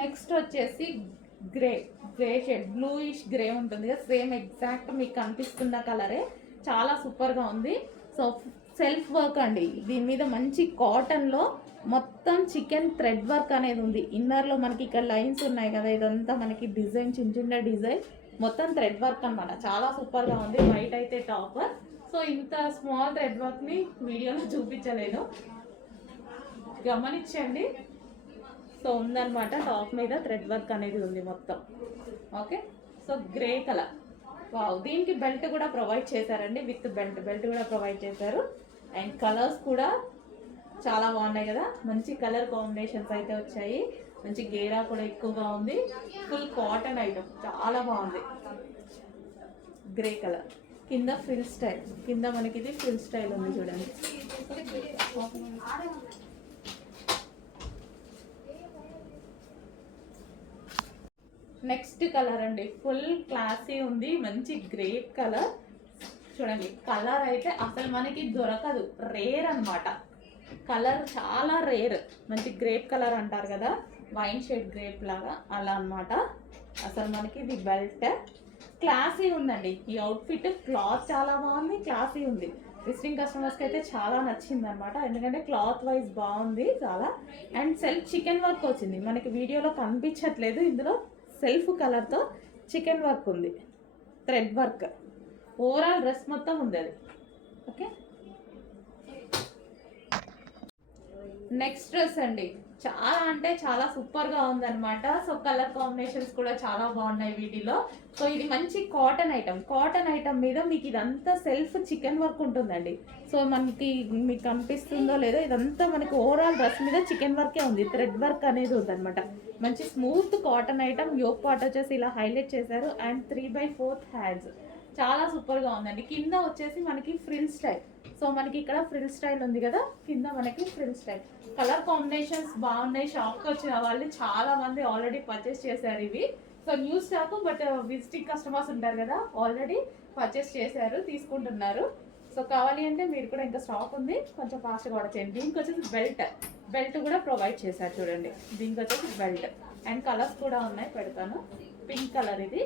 Next వచ్చేసి grey grey shade bluish grey ఉంటుంది కదా, సేమ్ ఎగ్జాక్ట్ మీకు కనిపిస్తున్న కలరే, చాలా సూపర్గా ఉంది. సో సెల్ఫ్ వర్క్ అండి, దీని మీద మంచి కాటన్లో మొత్తం చికెన్ థ్రెడ్ వర్క్ అనేది ఉంది. ఇన్నర్లో మనకి ఇక్కడ లైన్స్ ఉన్నాయి కదా, ఇదంతా మనకి డిజైన్ చిన్న చిన్న డిజైన్ మొత్తం థ్రెడ్ వర్క్ అనమాట. చాలా సూపర్గా ఉంది. వైట్ అయితే టాపర్. సో ఇంత స్మాల్ థ్రెడ్ వర్క్ని వీడియోలో చూపించలేను, గమనించండి. సో ఉందన్నమాట, టాప్ మీద థ్రెడ్ వర్క్ అనేది ఉంది మొత్తం. Okay, so grey colour. Wow, దీనికి బెల్ట్ కూడా ప్రొవైడ్ చేశారండి, విత్ బెల్ట్ కూడా ప్రొవైడ్ చేశారు. అండ్ కలర్స్ కూడా చాలా బాగున్నాయి కదా, మంచి కలర్ కాంబినేషన్స్ అయితే వచ్చాయి. మంచి గేరా కూడా ఎక్కువగా ఉంది. ఫుల్ కాటన్ ఐటమ్, చాలా బాగుంది. గ్రే కలర్ కింద ఫ్రిల్ స్టైల్, కింద మనకి ఇది ఫ్రిల్ స్టైల్ ఉంది చూడండి. నెక్స్ట్ కలర్ అండి, ఫుల్ క్లాసీ ఉంది, మంచి గ్రేప్ కలర్. చూడండి కలర్ అయితే అసలు మనకి దొరకదు, రేర్ అనమాట. కలర్ చాలా రేర్, మంచి గ్రేప్ కలర్ అంటారు కదా, వైన్ షేడ్ గ్రేప్ లాగా అలా అనమాట. అసలు మనకి ఇది బెల్ట్ క్లాసీ ఉందండి. ఈ అవుట్ఫిట్ క్లాత్ చాలా బాగుంది, క్లాసీ ఉంది. విజిటింగ్ కస్టమర్స్కి అయితే చాలా నచ్చింది అనమాట, ఎందుకంటే క్లాత్ వైజ్ బాగుంది చాలా. అండ్ సెల్ఫ్ చికెన్ వర్క్ వచ్చింది, మనకి వీడియోలో కనిపించట్లేదు. ఇందులో సెల్ఫ్ కలర్తో చికెన్ వర్క్ ఉంది, థ్రెడ్ వర్క్. ఓవరాల్ డ్రెస్ మొత్తం ఉంది అది. ఓకే, నెక్స్ట్ డ్రెస్ అండి, చాలా అంటే చాలా సూపర్గా ఉందన్నమాట. సో కలర్ కాంబినేషన్స్ కూడా చాలా బాగున్నాయి వీటిలో. సో ఇది మంచి కాటన్ ఐటమ్, కాటన్ ఐటమ్ మీద మీకు ఇదంతా సెల్ఫ్ చికెన్ వర్క్ ఉంటుందండి. సో మనకి మీకు కనిపిస్తుందో లేదో, ఇదంతా మనకి ఓవరాల్ డ్రెస్ మీద చికెన్ వర్కే ఉంది, థ్రెడ్ వర్క్ అనేది ఉందన్నమాట. మంచి smooth cotton item. Yoke part వచ్చేసి ఇలా హైలైట్ చేశారు. అండ్ 3/4 హ్యాండ్స్, చాలా సూపర్గా ఉందండి. కింద వచ్చేసి మనకి ఫ్రిల్ స్టైల్. సో మనకి ఇక్కడ ఫ్రిల్ స్టైల్ ఉంది కదా, కింద మనకి ఫ్రిల్ స్టైల్. కలర్ కాంబినేషన్స్ బాగున్నాయి. షాప్కి వచ్చిన వాళ్ళు చాలా మంది ఆల్రెడీ పర్చేస్ చేశారు ఇవి. So new stock, but visiting customers ఉంటారు కదా, ఆల్రెడీ పర్చేస్ చేశారు, తీసుకుంటున్నారు. సో కావాలి అంటే మీరు కూడా ఇంకా స్టాక్ ఉంది, కొంచెం ఫాస్ట్గా ఆర్డర్ చేయండి. దీనికి వచ్చేసి బెల్ట్ కూడా ప్రొవైడ్ చేశారు చూడండి. దీనికి వచ్చేసి బెల్ట్ అండ్ కలర్స్ కూడా ఉన్నాయి, పెడతాను. పింక్ కలర్ ఇది,